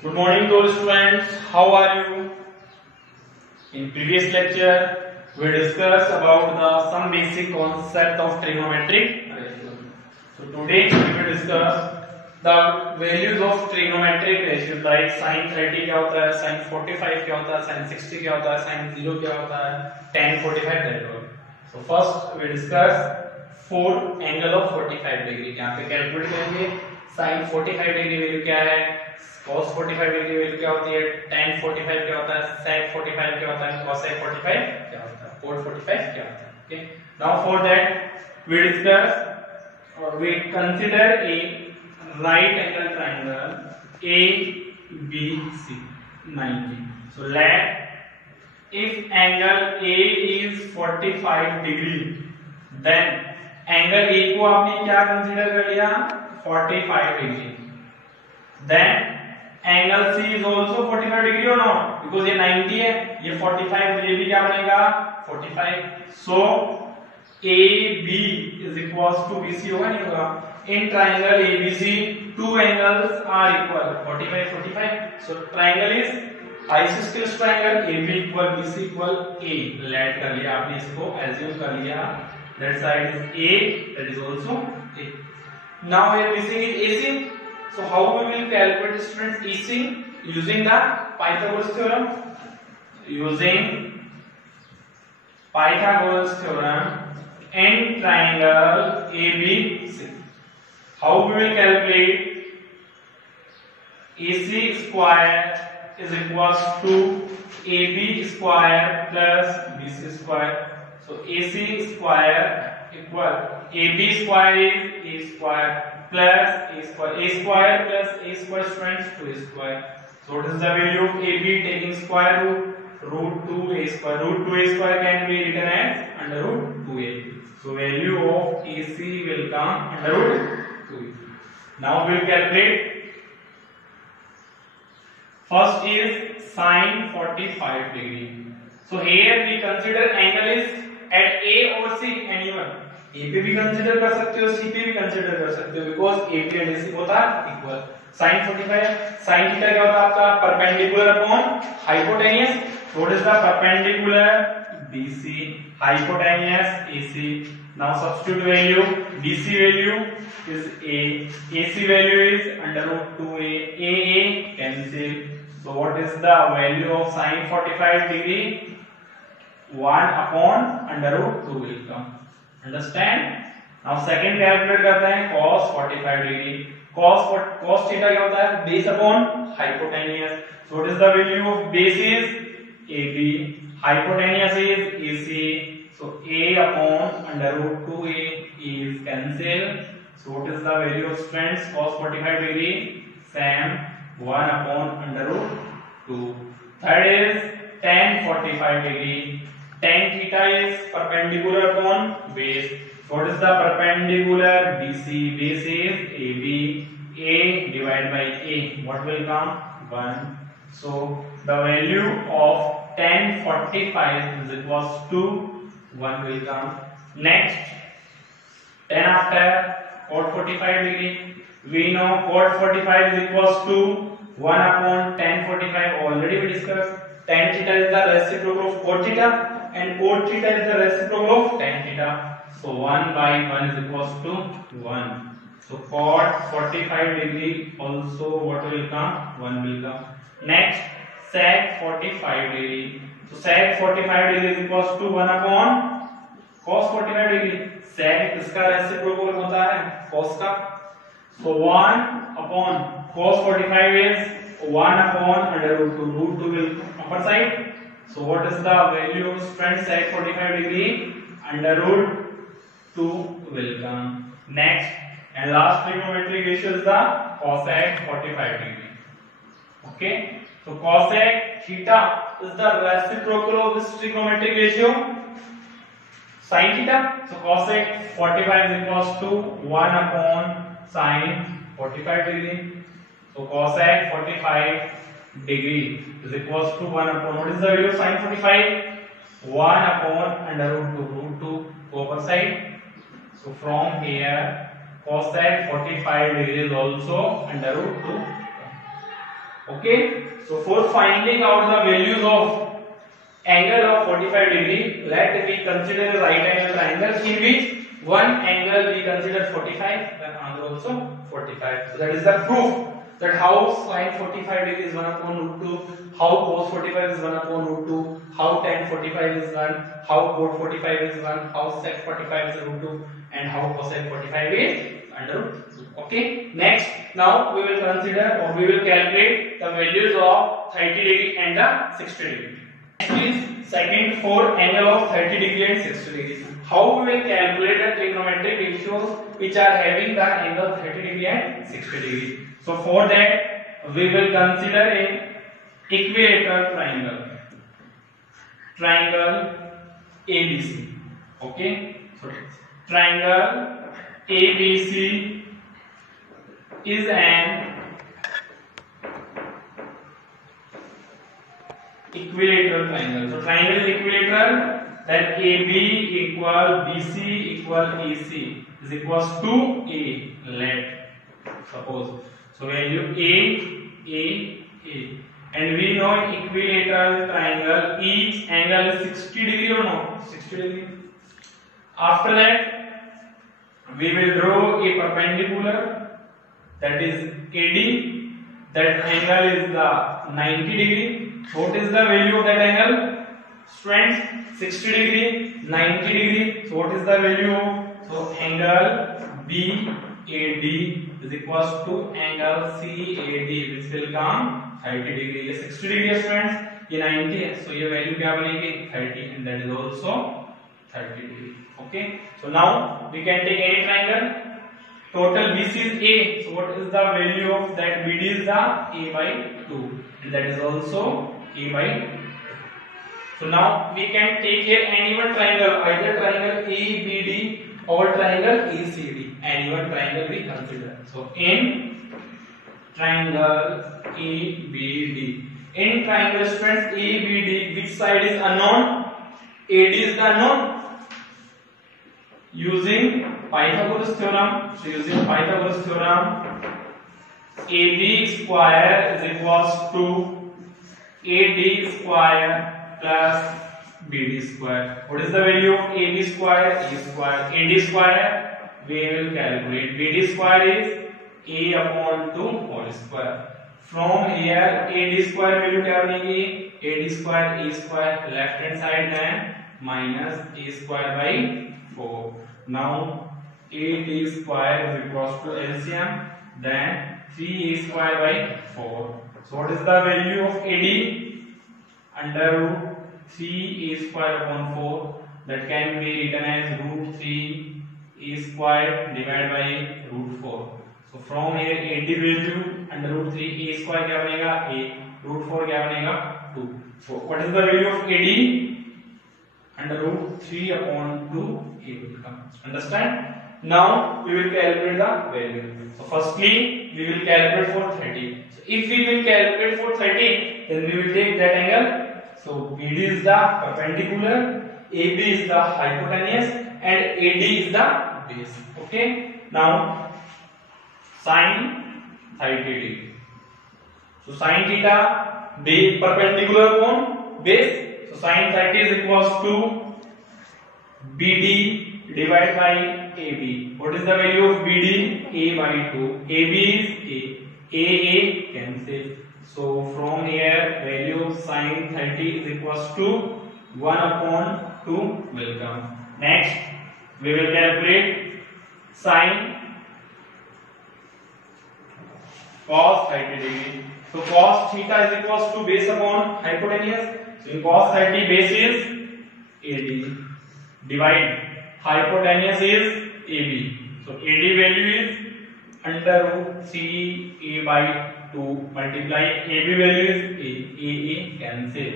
Good morning to all students. How are you? In previous lecture, we discussed about some basic concept of trigonometric ratio. So today we will discuss the values of trigonometric ratios like sin 30 क्या होता है, sin 45 क्या होता है, sin 60 क्या होता है, sin 0 क्या होता है, tan 45 that all. So first we discuss four angle of 45 degree. यहाँ पे कैलकुलेट करेंगे sin 45 डिग्री वैल्यू क्या है, cos 45 डिग्री वैल्यू क्या होती है, tan 45 क्या होता है, sec 45 क्या होता है, cosec 45 क्या होता है, cot 45 क्या होता है. Okay. Now for that we discuss or we consider a right angle triangle ABC 90. So let if angle A is 45 degree, then angle A को आपने क्या कंसीडर कर लिया 45 degree. Then angle C is also 45 degree or not? Because ये 90 है, ये 45, ये भी क्या बनेगा 45. So AB is equals to BC होगा नहीं होगा? In triangle ABC, two angles are equal 45 45. So triangle is isosceles triangle AB equal BC equal A. Let कर लिया आपने, इसको assume कर लिया. That side is A, that is also A. Now here missing is AC. So how we will calculate, students, AC using the Pythagoras theorem? Using Pythagoras theorem in triangle ABC. How we will calculate? AC square is equals to AB square plus BC square. So AC square equal AB square is A square plus A square. A square plus A square, students, 2A square. So what is the value of AB taking square root? Root 2A square. Root 2A square can be written as under root 2A. So value of AC will come under root 2A. Now we will calculate. First is sin 45 degree. So here we consider angle is at A or C, anyone. A पे भी consider कर सकते हो, C पे भी consider कर सकते हो, बिकॉज A पे एंड AC होता है इक्वल. sin 45, sin थीटा क्या होता है आपका perpendicular upon hypotenuse. What is the perpendicular BC, hypotenuse AC. Now substitute value, BC value is A, AC value is under root 2A, AA cancel. So what is the value of sin 45 degree? 1 upon under root 2 will come. Understand? Now second calculate करते हैं cos 45 degree. Cos theta क्या होता है? Base upon hypotenuse. So what is the value of base is AB, hypotenuse is AC. So A upon under root 2A is cancel. So what is the value of strength cos 45 degree? Same 1 upon under root 2. Third is tan 45 degree. Tan theta is perpendicular upon base. So what is the perpendicular BC? Base is AB. A divided by A. What will come? 1. So the value of tan 45 is equals to 1 will come. Next, tan after cot 45 degree. We know cot 45 is equals to 1 upon tan 45. Already we discussed. Tan theta is the reciprocal of cot theta and cot theta is the reciprocal of tan theta. So 1 by 1 is equals to 1. So cot 45 degree also what will come? 1 will come. Next, sec 45 degree. So sec 45 degree is equals to 1 upon cos 45 degree. Sec इसका reciprocal होता है cos का. So 1 upon cos 45 is 1 upon under root 2. Root 2 will upper side. So what is the value of strength sec 45 degree? Under root 2 will come. Next and last trigonometric ratio is the cosec 45 degree. Okay. So cosec theta is the reciprocal of this trigonometric ratio. Sin theta. So cosec 45 is equals to 1 upon sin 45 degree. So cosec 45 degree is equals to 1 upon, what is the value of sin 45? 1 upon under root 2 go upper side. So from here cosec 45 degree is also under root 2. Okay, so for finding out the values of angle of 45 degree, let we consider a right angle triangle in which one angle we consider 45, then another also 45. So that is the proof that how sin 45 degree is 1 upon root 2, how cos 45 is 1 upon root 2, how tan 45 is 1, how cot 45 is 1, how sec 45 is root 2, and how cosec 45 is under root 2. Okay, next now we will consider or we will calculate the values of 30 degree and the 60 degree. Next is second for angle of 30 degree and 60 degree. How we will calculate the trigonometric ratios which are having the angle 30 degree and 60 degree. So for that we will consider an equilateral triangle ABC. Okay, so triangle ABC is an equilateral triangle. So triangle is equilateral, then AB equal BC equal AC is equals to A. Let suppose so value A, and we know in equilateral triangle each angle is 60 degree or no? 60 degree. After that we will draw a perpendicular, that is AD. That angle is the 90 degree. What is the value of that angle? Students, 60 degree, 90 degree. So what is the value of? So angle BAD is equals to angle CAD, which will come 30 degree. ये 60 degree है students, ये 90 है. So ये value क्या बनेगी? 30, and that is also 30 degree. Okay. So now we can take any triangle. Total BC is A. So what is the value of that? BD is the A by 2, and that is also A by 2. So now we can take here any one triangle, either triangle ABD or triangle ACD. Any one triangle we consider. So in triangle ABD, in triangle students ABD, which side is unknown? AD is the unknown. Using Pythagoras theorem, so using Pythagoras theorem, AB square is equals to AD square plus BD square. What is the value of AB square? A square. AD square we will calculate. BD square is A upon 2 whole square. From here AD square value क्या बनेगी? AD square A square left hand side then minus A square by 4. Now AD square is equals to LCM, then 3A square by 4. So what is the value of AD? Under root 3A square upon 4. That can be written as root 3A square divided by root 4. So from here AD value under root 3A square क्या बनेगा? A. Root 4 क्या बनेगा? 2. So what is the value of AD? Under root 3 upon 2 A will come. Understand? Now we will calculate the value. So firstly we will calculate for 30. So if we will calculate for 30, then we will take that angle. So BD is the perpendicular, AB is the hypotenuse, and AD is the base. Okay. Now sin 30 degree. So sin theta base perpendicular upon base. So sin 30 is equals to BD divided by AB. What is the value of BD? A by 2. AB is A. A cancel. So from here value of sin 30 is equals to 1 upon 2 will come. Next we will calculate sin cos 30 degree. So cos theta is equals to base upon hypotenuse. So in cos 30 base is AD. Divide hypotenuse is AB. So AD value is under root 3A by 2 multiply AB value is A cancel.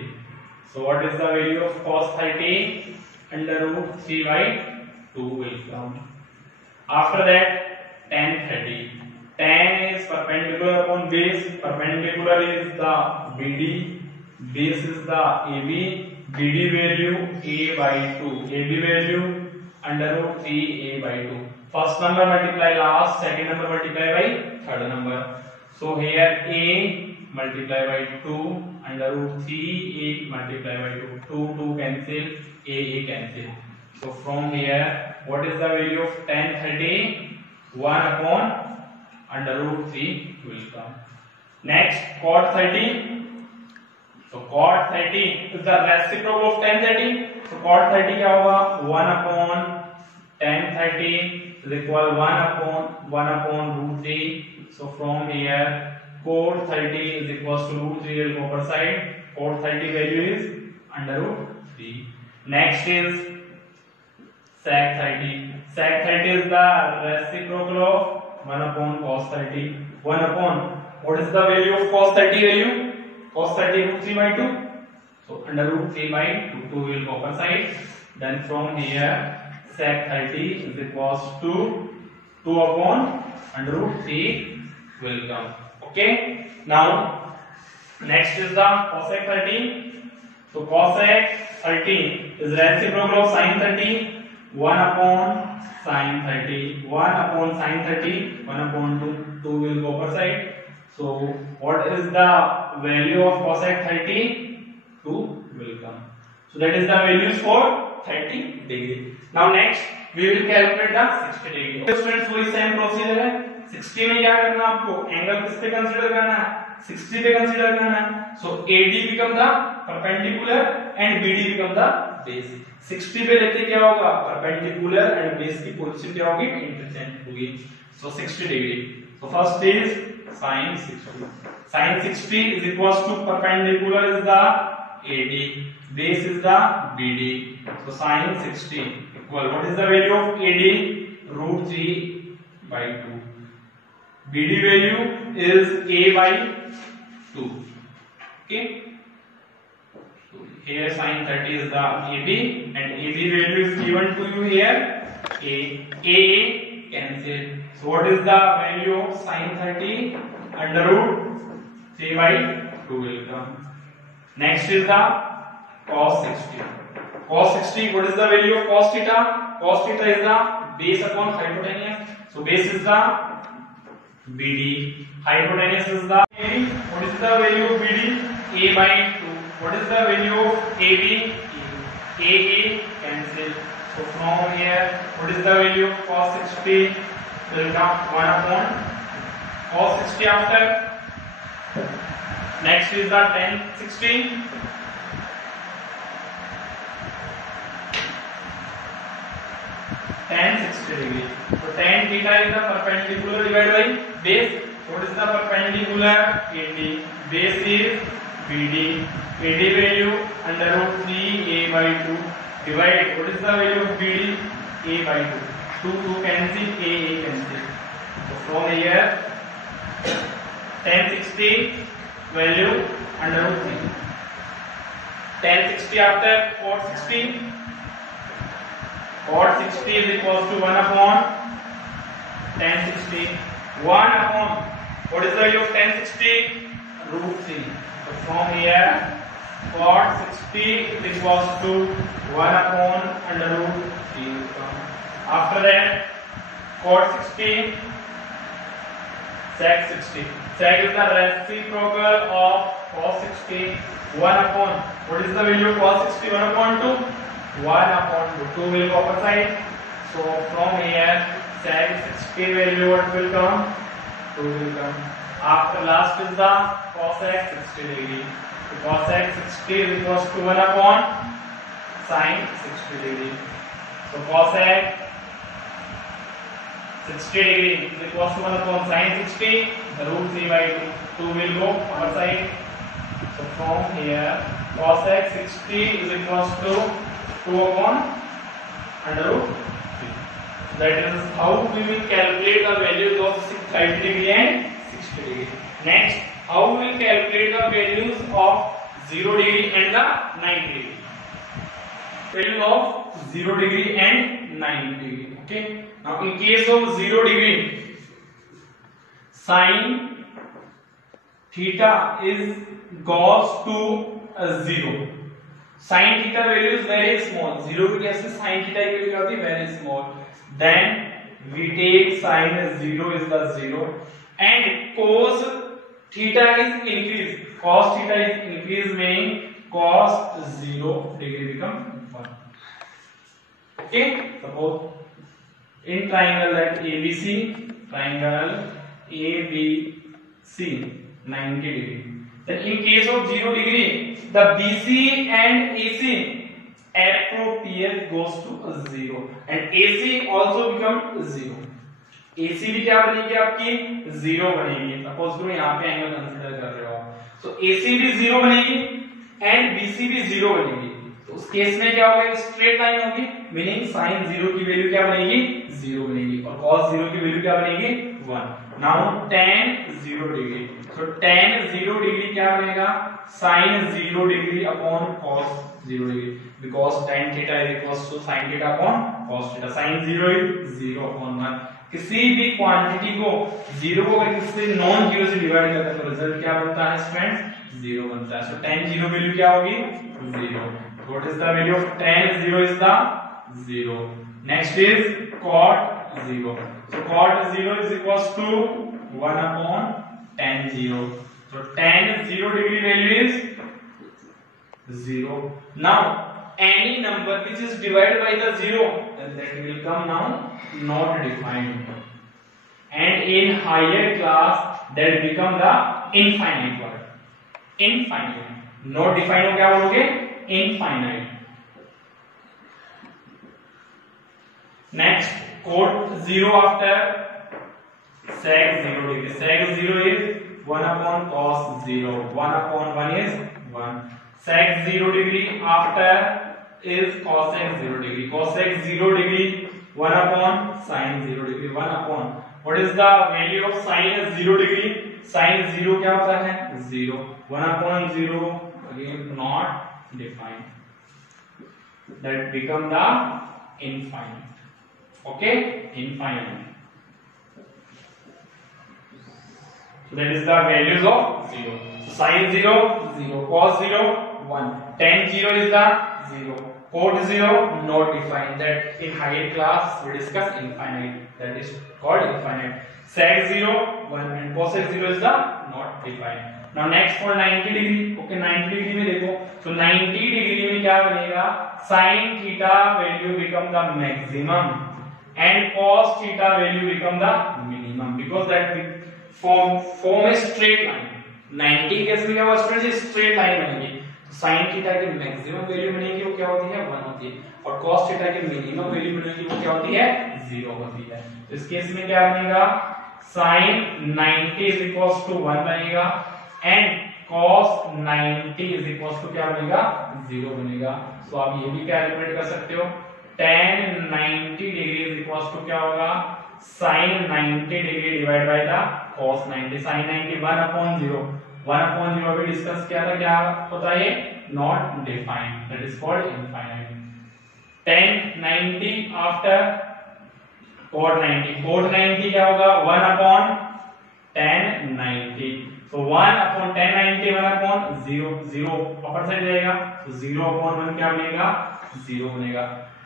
So what is the value of cos 30? Under root 3 by 2 will come. After that tan 30. Tan is perpendicular upon base. Perpendicular is the BD. Base is the AB. BD value A by 2. AB value under root 3A by 2. First number multiply last, second number multiply by third number. So here A multiply by 2 under root 3a multiply by 2. 2 cancel, a cancel. So from here, what is the value of tan 30? 1 upon under root 3 will come. Next, cot 30. So cot 30 is the reciprocal of tan 30. So cot 30 क्या होगा? 1 upon tan 30 is equal 1 upon root 3. So from here, cot 30 is equals to root 3 will go per side. Cot 30 value is under root 3. Next is sec 30. Sec 30 is the reciprocal of 1 upon cos 30. 1 upon, what is the value of cos 30 value? Cos 30 root 3 by 2. So under root 3 by 2, 2 will go per side. Then from here, sec 30 is equals to 2 upon under root 3 will come. Okay. Now next is the cosec 30. So cosec 30 is reciprocal of sin 30. 1 upon sin 30. 1 upon sin 30. 1 upon 2. 2 will go per side. So what is the value of cosec 30? 2 will come. So that is the values for 30 degree. Now next we will calculate the 60 degree. Students वही same procedure है. 60 में क्या करना आपको? Angle किस पे consider करना है? 60 पे कंसीडर करना है. So AD become the perpendicular and BD become the base. 60 पे लेते क्या होगा? परपेंडिकुलर एंड बेस की पोजीशन क्या होगी? इंटरचेंज होगी. So 60 degree. So first is sin 60. Sin 60 is equals to perpendicular is the AD, base is the BD. So sin 60 equal, what is the value of AD? Root 3 by 2. BD value is A by 2. Okay. Here sin 30 is the AB and AB value is given to you here. A cancel. So what is the value of sin 30? Under root 3 by 2 will come. Next is the cos 60. Cos 60, what is the value of cos theta? Cos theta is the base upon hypotenuse. So base is the BD. Hypotenuse is the AB. What is the value of BD? A by 2. What is the value of AB? AA cancel. So from here, what is the value of cos 60? Will come 1 upon cos 60 after. Next is the tan 60. Tan 60 degree. So tan theta is the perpendicular divided by base. What is the perpendicular? AD. Base is BD. AD value under root 3 A by 2 divide. What is the value of BD? A by 2. 2 cancel, A cancel. So from here, tan 60 value under root 3. Tan 60 after cot 60. Cot 60 is equals to 1 upon tan 60. 1 upon, what is the value of tan 60? Root 3. So from here, cot 60 is equals to 1 upon under root 3. After that, cot 60, sec 60. Sec is the reciprocal of cos 60. 1 upon, what is the value of cos 60? 1 upon 2. 1 upon 2. 2 will go upper side. So from here, sec 60 value what will come? 2 will come. After last is the cosec 60 degree. So cosec 60 is equals to 1 upon sin 60 degree. So cosec 60 degree is equals to 1 upon sin 60. The root 3 by 2 will go upper side. So from here, cosec 60 is equals to 2 upon under root 3. That is how we will calculate the values of 30 degree and 60 degree. Next, how we will calculate the values of 0 degree and the 90 degree. Value of 0 degree and 90 degree. Okay. Now in case of 0 degree, sin theta is goes to 0. Sin theta value is very small. 0 की कैसे sin theta की value आती है very small. Then we take sin 0 is the 0 and cos theta is increase, cos theta is increase, meaning cos 0 degree become 1. Okay, suppose in triangle like ABC, triangle ABC 90 degree, then in case of 0 degree the BC and AC appropriate goes to 0 and AC also become 0. AC भी क्या बनेगी आपकी 0 बनेगी। Suppose करो यहाँ पे angle consider कर रहे हो, तो AC भी 0 बनेगी एंड BC भी 0 बनेगी। तो उस केस में क्या होगा, स्ट्रेट लाइन होगी, मीनिंग sin 0 की वैल्यू क्या बनेगी 0 बनेगी और cos 0 की वैल्यू क्या बनेगी 1। नाउ tan 0 डिग्री, तो tan 0 डिग्री क्या बनेगा sin 0 degree upon cos 0 degree, because tan theta is equals to sin theta upon cos theta. sin 0 is 0 upon 1। किसी भी क्वांटिटी को 0 को अगर किसी नॉन जीरो से डिवाइड करते हैं तो रिजल्ट क्या बनता है स्टूडेंट्स 0 बनता है। सो tan 0 वैल्यू क्या होगी 0। What is the value of tan 0 is the 0। Next is cot 0, so cot 0 is equals to 1 upon tan 0, so tan 0 degree value is 0. Now any number which is divided by the 0, then that will come now not defined, and in higher class that become the infinite word, infinite, not defined हो क्या बोलोगे infinite। Next, cot 0 after sec 0 degree, sec 0 is 1 upon cos 0, 1 upon 1 is 1, sec 0 degree after is cosec 0 degree, cosec 0 degree 1 upon sin 0 degree, 1 upon, what is the value of sin 0 degree, sin 0 क्या होता है 0, 1 upon 0 again not defined, that become the infinite। Okay, infinite, so that is the values of 0, so sin 0 0, cos 0 1, tan 0 is the 0, cot 0 not defined, that in higher class we discuss infinite, that is called infinite, sec 0 1 and cosec 0 is the not defined। Now next for 90 degree, okay 90 degree में देखो, so 90 degree में क्या बनेगा sin theta value become the maximum and cos theta value become the minimum, because that form a straight line। 90 case में क्या होगा students straight line बनेगी, तो sin थीटा की मैक्सिमम वैल्यू बनेगी वो क्या होती है 1 होती है, और cos थीटा की मिनिमम वैल्यू बनेगी वो क्या होती है 0 होती है। तो इस केस में क्या बनेगा sin 90 is equals to 1 बनेगा and cos 90 is equals to क्या बनेगा 0 बनेगा। तो आप ये भी कैलकुलेट कर सकते हो, tan 90 degree is equals to क्या होगा sin 90 degree divide by the cos 90, sin 90 1 upon 0, 1 upon 0 अभी डिस्कस किया था, क्या होता है not defined, that is called infinite. tan 90 after cot 90, cot 90 क्या होगा 1 upon tan 90, so 1 upon tan 90 1 upon 0, 0 upper side जाएगा, तो 0 upon 1 क्या बनेगा 0 बनेगा,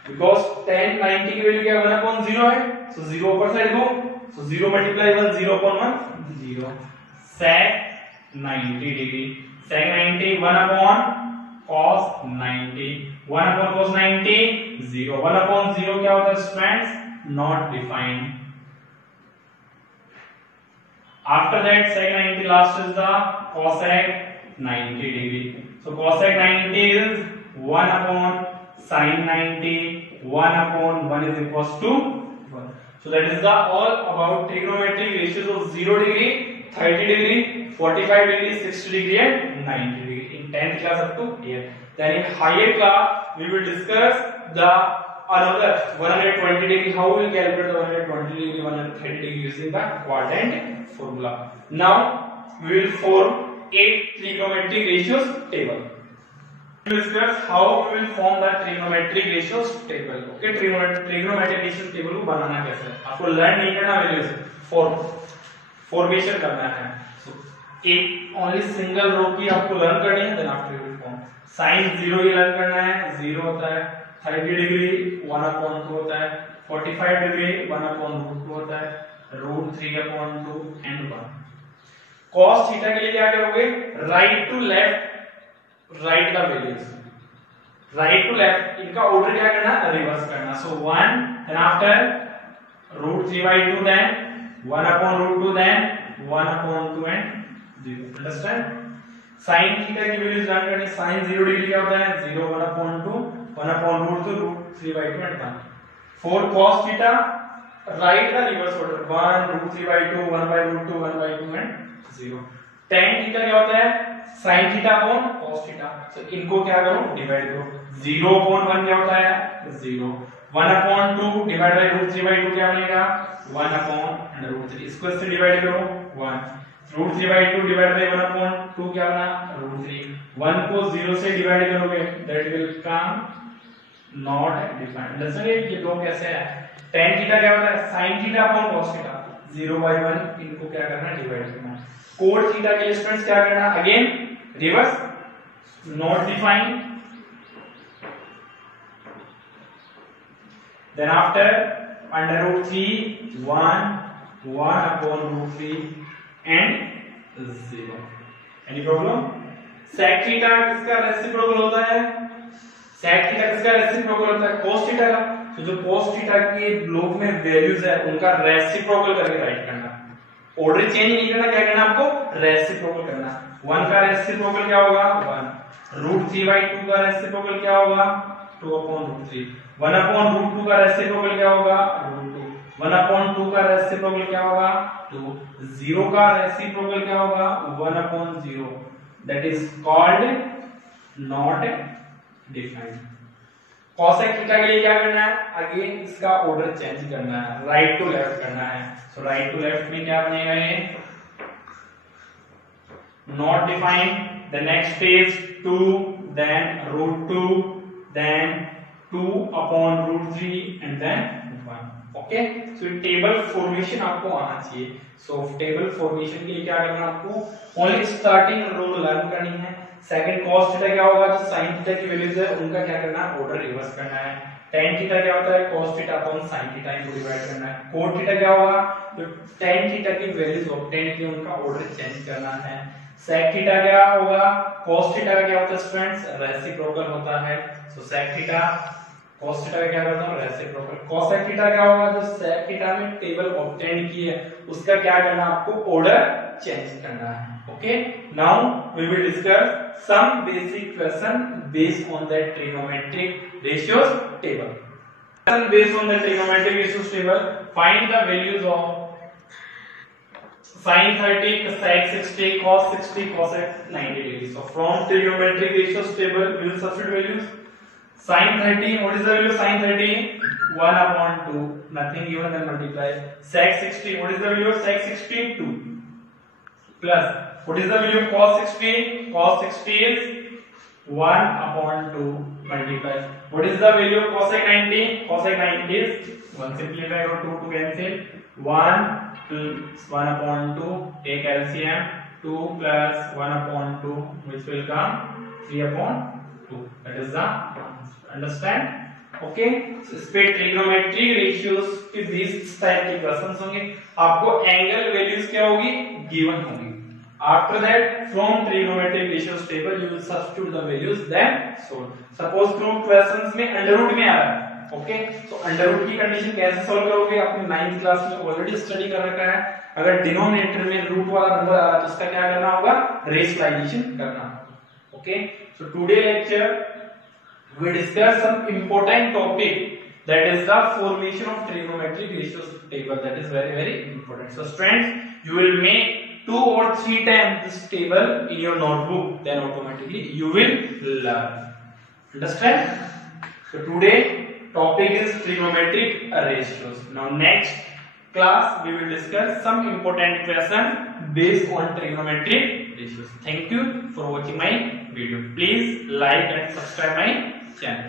बिकॉज tan 90 की वैल्यू क्या 1 upon 0 है, so 0 अपर साइड गो, so 0 multiply 1, 0 upon 1 0, sec 90 degree, sec 90 1 upon cos 90, 1 upon cos 90 0, 1 upon 0 क्या होता है students not defined। after that sec 90 last is the cosec 90 degree, so cosec 90 is 1 upon sin 90, 1 upon 1 is equals to 1। so that is the all about trigonometric ratios of 0 degree, 30 degree, 45 degree, 60 degree and 90 degree in 10th class up to here। then in higher class we will discuss the another 120 degree, how we will calculate the 120 degree, 130 degree using the quadrant formula। now we will form a trigonometric ratios table, we will discuss how we will form the trigonometric ratios table। okay, trigonometric ratios table को बनाना कैसे है आपको learn नहीं करना, values formation करना है, so एक only single row की आपको लर्न करनी है, then after you will form sin 0 ये लर्न करना है, 0 होता है, 30 डिग्री 1 upon 2 होता है, 45 डिग्री 1 upon √2 होता है, √3 upon 2 and 1, cos थीटा के लिए क्या करोगे, राइट टू लेफ्ट राइट का वैल्यूज, राइट टू लेफ्ट इनका ऑर्डर क्या करना, रिवर्स करना. So 1 then after √3/2 then 1/√2 then 1/2 and 0. Understand. sin theta की वैल्यूज रन करनी. sin 0 डिग्री क्या होता है, 0 1/2 1/√2 √3/2 and 1. for cos theta right का reverse order 1 √3/2 1/√2 1/2 and 0. tan theta क्या होता है, sin theta upon cos theta. तो इनको क्या करो, डिवाइड करो. 0/1 क्या होता है, 0. 1/2 डिवाइड बाय √3/2 क्या बनेगा, 1/√3. इसको इससे डिवाइड करो 1. √3/2 डिवाइड बाय 1/2 क्या बना, √3. 1 को 0 से डिवाइड करोगे that will come not defined. Understand. ये दो कैसे है. tan थीटा क्या होता है, sin theta upon cos theta. 0/1 इनको क्या करना, डिवाइड करना. cot थीटा के लिए स्टूडेंट्स क्या करना, again reverse, not defined. then after √3 1/√3 and 0. any problem. sec theta किसका रेसिप्रोकल होता है, sec थीटा किसका रेसिप्रोकल होता है, cos थीटा का. तो जो cos थीटा के ब्लॉक में वैल्यूज है उनका रेसिप्रोकल करके राइट करना. ऑर्डर चेंज नहीं करना, क्या करना आपको, रेसिप्रोकल करना. 1 का रेसिप्रोकल क्या होगा, 1. √3/2 का रेसिप्रोकल क्या होगा, 2/√3. 1/√2 का रेसिप्रोकल क्या होगा, √2. 1/2 का रेसिप्रोकल क्या होगा, 2. 0 का रेसिप्रोकल क्या होगा, 1/0. That is called not defined. cosec theta के लिए क्या करना है, अगेन इसका ऑर्डर चेंज करना है, राइट टू लेफ्ट करना है. सो राइट टू लेफ्ट में क्या बनेगा, ये not defined. The next is 2 then √2 then 2/√3 and then 1. Okay. So table formation आपको आना चाहिए. सो टेबल फॉर्मेशन के लिए क्या करना है आपको, ओनली स्टार्टिंग रूल लर्न करनी है. सेकंड cos थीटा क्या होगा, जो sin थीटा की वैल्यूज है उनका क्या करना है, ऑर्डर रिवर्स करना है. tan थीटा क्या होता है, cos theta upon sin theta इनको डिवाइड करना है. cot थीटा क्या होगा, जो tan थीटा की वैल्यूज ऑब्टेन की उनका ऑर्डर चेंज करना है. sec थीटा क्या होगा, cos थीटा का क्या होता है स्टूडेंट्स, रेसिप्रोकल होता है. सो sec थीटा cos थीटा का क्या करता है, रेसिप्रोकल. cosec थीटा क्या होगा, जो sec थीटा में टेबल ऑब्टेन की है उसका क्या करना है, आपको ऑर्डर चेंज करना है. Okay, now we will discuss some basic question based on the trigonometric ratios table. Based on the trigonometric ratios table, find the values of sin 30, sec 60, cos 60, cosec 90 degrees. So from trigonometric ratios table, we will substitute values. Sin 30, what is the value of sin 30? 1/2, nothing given, then multiply. Sec 60, what is the value of sec 60? 2. Plus what is the value of cos 60? Cos 60 is 1/2 multiply. What is the value of cosec 90? Cosec 90 is 1. Simplify or 2 to cancel. 1 plus 1/2 take LCM. 2 plus 1/2 which will come 3/2. That is the understand. Okay. So इस पे trigonometry ratios के 20 type के questions होंगे. आपको angle values क्या होगी, given होगी. After that, from trigonometric ratios table, you will substitute the values then solve. Suppose group questions में अंडर रूट में आ रहा है. ओके. तो अंडर रूट की कंडीशन कैसे सॉल्व करोगे, आपने 9th क्लास में ऑलरेडी स्टडी कर रखा है. अगर डिनोमिनेटर में रूट वाला नंबर आ रहा है तो उसका क्या करना होगा, रेशनलाइजेशन करना. Okay. So today lecture we discuss some important topic, that is the formation of trigonometric ratios table. That is very very important. So students, you will make 2 or 3 times this table in your notebook, then automatically you will learn. Understand? So today topic is trigonometric ratios. Now next class we will discuss some important question based on trigonometric ratios. Thank you for watching my video. Please like and subscribe my channel.